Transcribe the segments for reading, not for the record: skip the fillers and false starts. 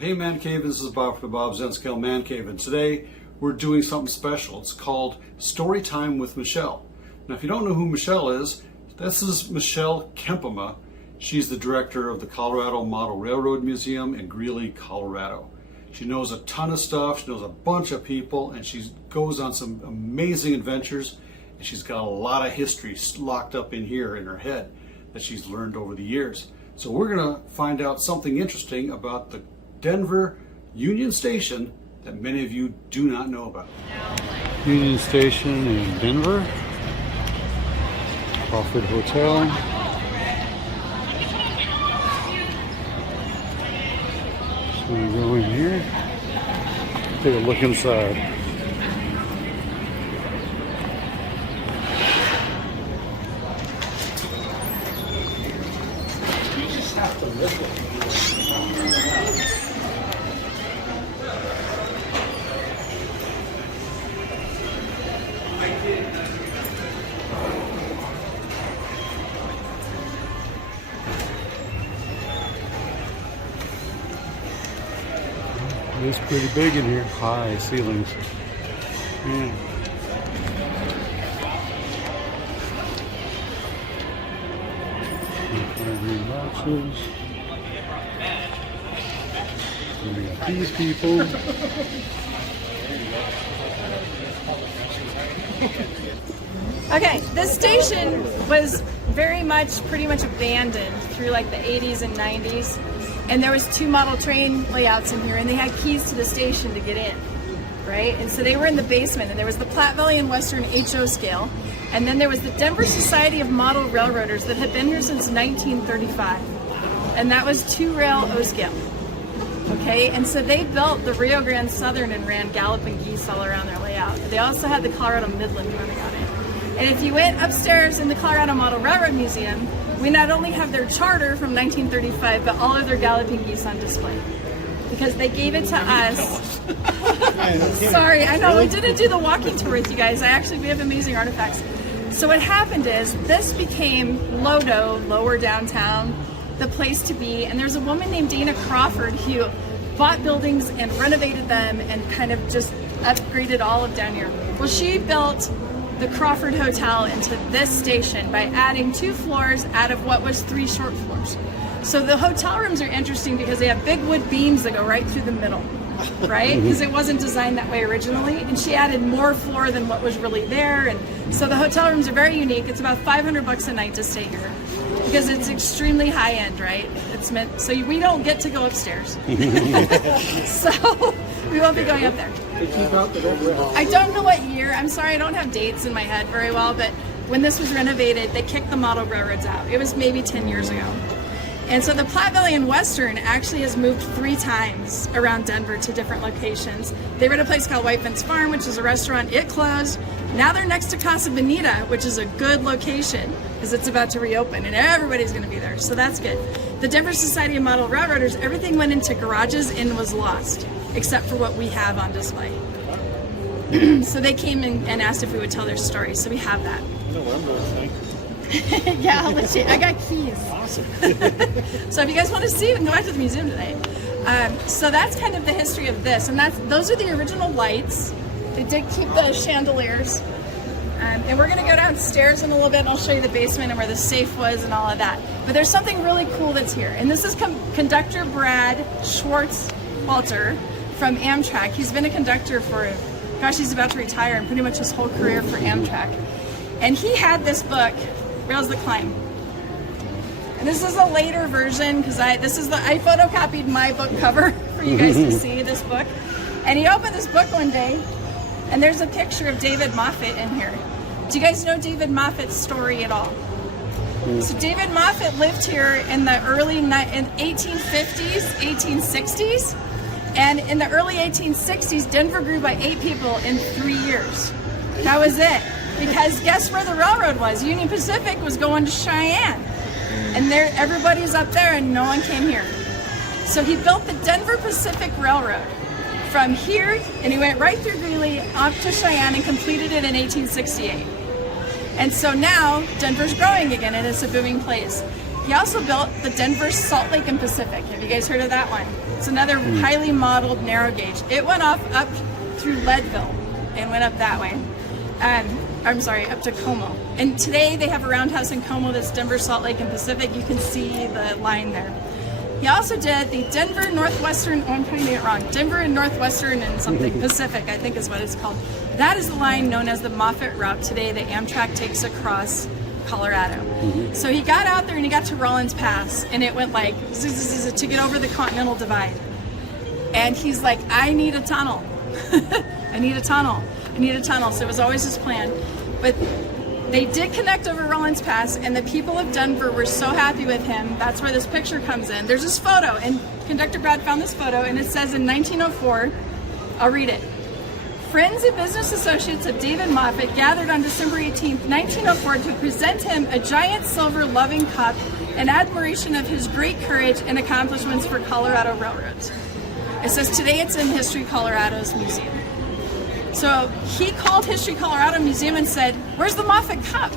Hey ManCave, this is Bob from DaBob's N-Scale ManCave, and today we're doing something special. It's called Storytime with Michelle. Now if you don't know who Michelle is, this is Michelle Kempema. She's the director of the Colorado Model Railroad Museum in Greeley, Colorado. She knows a ton of stuff, she knows a bunch of people, and she goes on some amazing adventures, and she's got a lot of history locked up in here in her head that she's learned over the years. So we're gonna find out something interesting about the Denver Union Station that many of you do not know about. Union Station in Denver. Crawford Hotel. So we go in here. Take a look inside. You just have to live with it. It's pretty big in here. High ceilings. Yeah. Green boxes. And we got these people. Okay, this station was pretty much abandoned through like the 80s and 90s. And there was 2 model train layouts in here, and they had keys to the station to get in, right? And so they were in the basement, and there was the Platte Valley and Western HO scale, and then there was the Denver Society of Model Railroaders that had been here since 1935, and that was 2-rail O scale, okay? And so they built the Rio Grande Southern and ran galloping geese all around their layout. They also had the Colorado Midland running on it. And if you went upstairs in the Colorado Model Railroad Museum, we not only have their charter from 1935, but all of their galloping geese on display. Because they gave it to us. Sorry, I know, we didn't do the walking tour with you guys. We have amazing artifacts. So what happened is, this became Lodo, lower downtown, the place to be. And there's a woman named Dana Crawford who bought buildings and renovated them and kind of just upgraded all of down here. Well, she built the Crawford Hotel into this station by adding 2 floors out of what was 3 short floors. So the hotel rooms are interesting because they have big wood beams that go right through the middle, right? Because it wasn't designed that way originally, and she added more floor than what was really there. And so the hotel rooms are very unique. It's about $500 a night to stay here because it's extremely high end, right? It's meant so we don't get to go upstairs. So we won't be going up there. I don't know what year. I'm sorry, I don't have dates in my head very well, but when this was renovated, they kicked the model railroads out. It was maybe 10 years ago. And so the Platte Valley and Western actually has moved 3 times around Denver to different locations. They were at a place called White Fence Farm, which is a restaurant. It closed. Now they're next to Casa Bonita, which is a good location because it's about to reopen and everybody's going to be there. So that's good. The Denver Society of Model Railroaders, everything went into garages and was lost, except for what we have on display. So they came in and asked if we would tell their story, so we have that. Yeah, I'll let you. I got keys. Awesome. So if you guys want to see, we can go back to the museum today. So that's kind of the history of this, and those are the original lights. They did keep the chandeliers. And we're going to go downstairs in a little bit, and I'll show you the basement and where the safe was and all of that. But there's something really cool that's here, and this is conductor Brad Schwartz-Walter from Amtrak. He's been a conductor for, gosh, he's about to retire, and pretty much his whole career for Amtrak. And he had this book, Rails That Climb. And this is a later version, because I photocopied my book cover for you guys to see this book. And he opened this book one day, and there's a picture of David Moffett in here. Do you guys know David Moffett's story at all? So David Moffett lived here in the early 1850s, 1860s. And in the early 1860s, Denver grew by 8 people in 3 years. That was it. Because guess where the railroad was? Union Pacific was going to Cheyenne. And everybody's up there and no one came here. So he built the Denver Pacific Railroad from here, and he went right through Greeley up to Cheyenne and completed it in 1868. And so now Denver's growing again and it's a booming place. He also built the Denver Salt Lake and Pacific. Have you guys heard of that one? It's another highly modeled narrow gauge. It went off up through Leadville and went up that way. I'm sorry, up to Como. And today they have a roundhouse in Como that's Denver, Salt Lake, and Pacific. You can see the line there. He also did the Denver Northwestern, oh, I'm trying to get it wrong, Denver and Northwestern and something Pacific, I think is what it's called. That is the line known as the Moffett route today that Amtrak takes across Colorado. So he got out there and he got to Rollins Pass, and it went like zzz, to get over the Continental Divide. And he's like, I need a tunnel. I need a tunnel. I need a tunnel. So it was always his plan. But they did connect over Rollins Pass, and the people of Denver were so happy with him. That's where this picture comes in. There's this photo, and Conductor Brad found this photo, and it says in 1904, I'll read it. Friends and business associates of David Moffett gathered on December 18th, 1904 to present him a giant silver loving cup in admiration of his great courage and accomplishments for Colorado railroads. It says today it's in History Colorado's museum. So he called History Colorado Museum and said, where's the Moffett cup?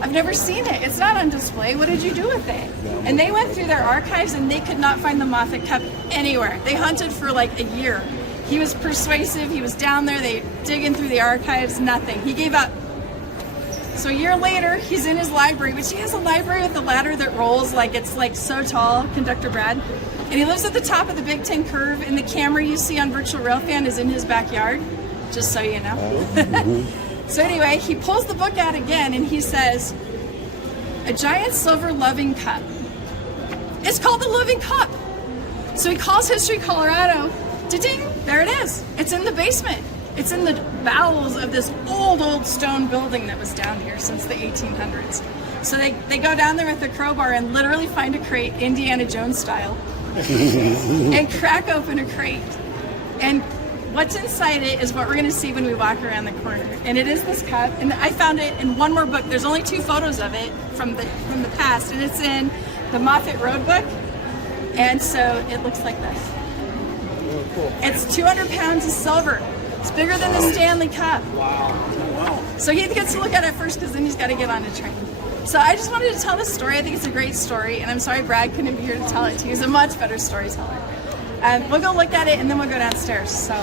I've never seen it. It's not on display. What did you do with it? And they went through their archives and they could not find the Moffett cup anywhere. They hunted for like a year. He was persuasive. He was down there. They digging through the archives. Nothing. He gave up. So a year later, he's in his library, which he has a library with a ladder that rolls like it's like so tall, Conductor Brad. And he lives at the top of the Big Ten Curve, and the camera you see on Virtual Railfan is in his backyard, just so you know. So anyway, he pulls the book out again, and he says, a giant silver loving cup. It's called the Loving Cup. So he calls History Colorado. Da-ding, there it is. It's in the basement. It's in the bowels of this old stone building that was down here since the 1800s. So they go down there with a crowbar and literally find a crate, Indiana Jones style, and crack open a crate. And what's inside it is what we're going to see when we walk around the corner. And it is this cup. And I found it in one more book. There's only 2 photos of it from the past, and it's in the Moffett Road book. And so it looks like this. It's 200 pounds of silver. It's bigger than the Stanley Cup. Wow. So he gets to look at it first because then he's got to get on a train. So I just wanted to tell this story. I think it's a great story, and I'm sorry Brad couldn't be here to tell it to you. He's a much better storyteller. We'll go look at it, and then we'll go downstairs. So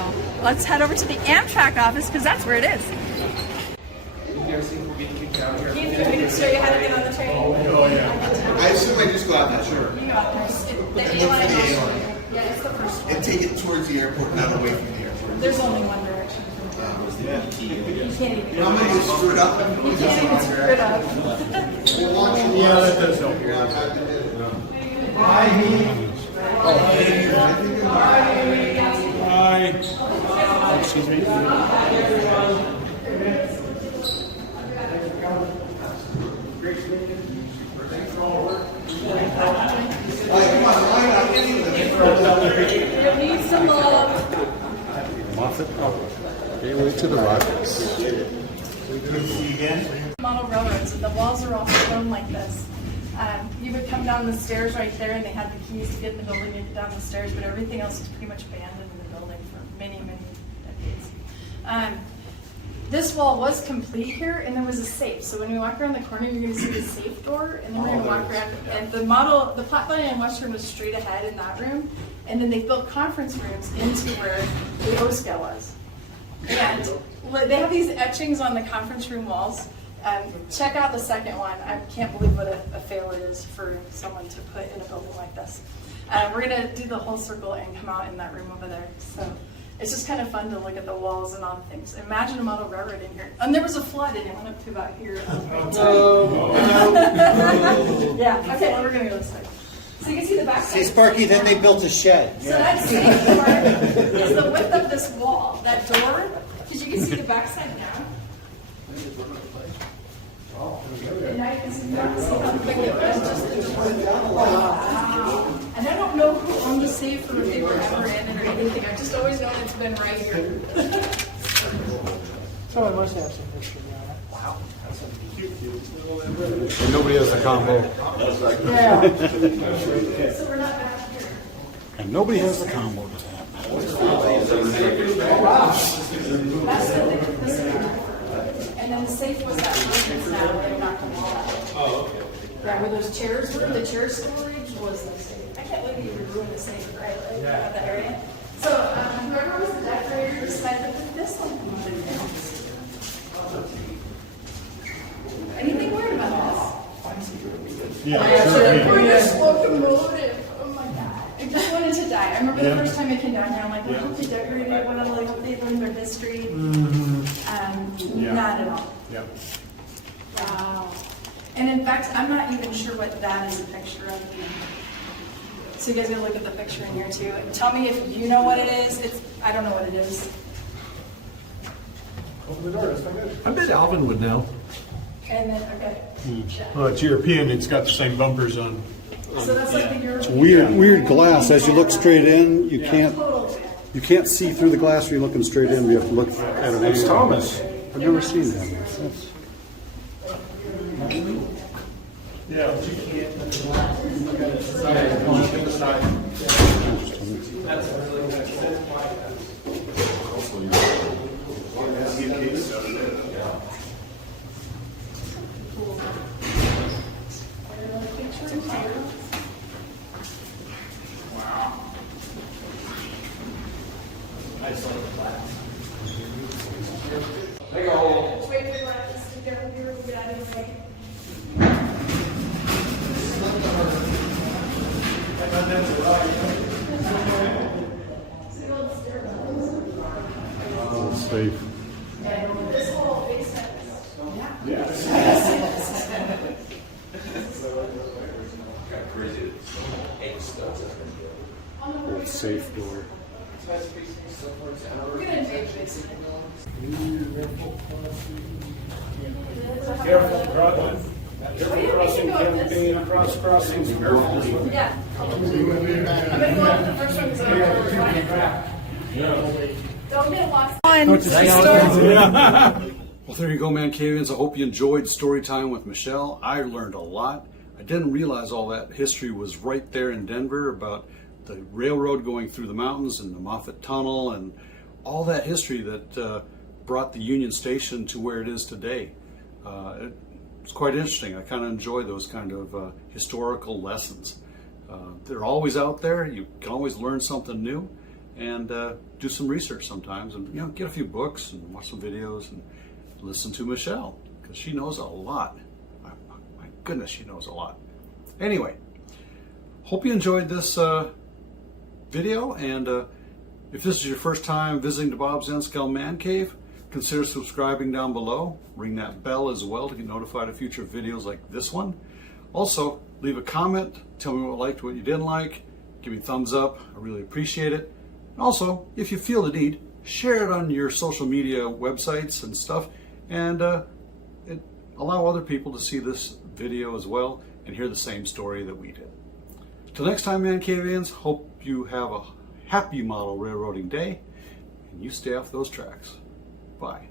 let's head over to the Amtrak office because that's where it is. We can show you how to get on the train. Oh, yeah. I assume I just go out there, sure. You go out there. The A-line. Yeah, it's the first one. And take it towards the airport, not away from the airport. There's only one direction. Yeah. You can't even How many is screwed up? You can't even screw it up. Yeah, that does help. Hi. Hi. Oh, excuse me. Release some love. Moffett, gateway to the Rockies. Good to see you again. Model railroads, and the walls are all stone like this. You would come down the stairs right there, and they had the keys to get in the building and get down the stairs, but everything else is pretty much abandoned in the building for many, many decades. This wall was complete here, and there was a safe. So when we walk around the corner, you're going to see the safe door, and then we're going to walk around. And the platform in Western was straight ahead in that room, and then they built conference rooms into where the OSCA was. And they have these etchings on the conference room walls. Check out the second one. I can't believe what a fail it is for someone to put in a building like this. We're going to do the whole circle and come out in that room over there. So it's just kind of fun to look at the walls and all the things. Imagine a model railroad in here. And there was a flood and it went up to about here. Yeah, okay, well, we're going to go this way. So you can see the back side. See, Sparky, then they built a shed. So that safe door is the width of this wall, that door, because you can see the back side now. And now you can see how big it was, just the door. Wow. And I don't know who owned the safe or if they were ever in it or anything. I just always known it's been right here. So I must have some history on it. Wow. And nobody has a combo. Yeah. So we're not back here. And nobody has a combo to that. That's the this and then the safe was that room that's now they knocked the wall out. Oh, okay. Yeah, where those chairs were, the chair storage was the safe. I can't can't believe you were doing the same, right? Like, that area. So whoever was the decorator decided to put this one on it. Anything weird about this? British locomotive. Oh my god. I just wanted to die. I remember the first time I came down here, I'm like, I hope they decorated it well, like, hope they learned their history. Not at all. Yep. Wow. And in fact, I'm not even sure what that is a picture of. So you guys gotta look at the picture in here too. And tell me if you know what it is. I don't know what it is. Open the door, that's not good. I bet Alvin would know. And then, okay. Well, it's European, it's got the same bumpers on. So that's like the European. Weird glass. As you look straight in, you can't see through the glass when you're looking straight in. You have to look at it. That's Thomas. I've never seen that. That's, Yeah, but you can't. Just wait for the glass to get out of here. We'll get out of the way. It's safe. This whole basement. It's safe door. We're gonna do this. Careful, crossing campaign, crossings carefully. Yeah. I'm gonna go up the first one. Don't get lost. well, there you go, ManCavians. I hope you enjoyed Storytime with Michelle. I learned a lot. I didn't realize all that history was right there in Denver about the railroad going through the mountains and the Moffett Tunnel and all that history that brought the Union Station to where it is today. It's quite interesting. I kind of enjoy those kind of historical lessons. They're always out there. You can always learn something new and do some research sometimes and get a few books and watch some videos and listen to Michelle because she knows a lot. My goodness, she knows a lot. Anyway, hope you enjoyed this video, and if this is your first time visiting DaBob's N-Scale Man Cave, consider subscribing down below. Ring that bell as well to get notified of future videos like this one. Also, leave a comment. Tell me what you liked, what you didn't like. Give me a thumbs up. I really appreciate it. And also, if you feel the need, share it on your social media websites and stuff, and allow other people to see this video as well and hear the same story that we did. Till next time, ManCavians, hope you have a happy model railroading day and you stay off those tracks. Bye.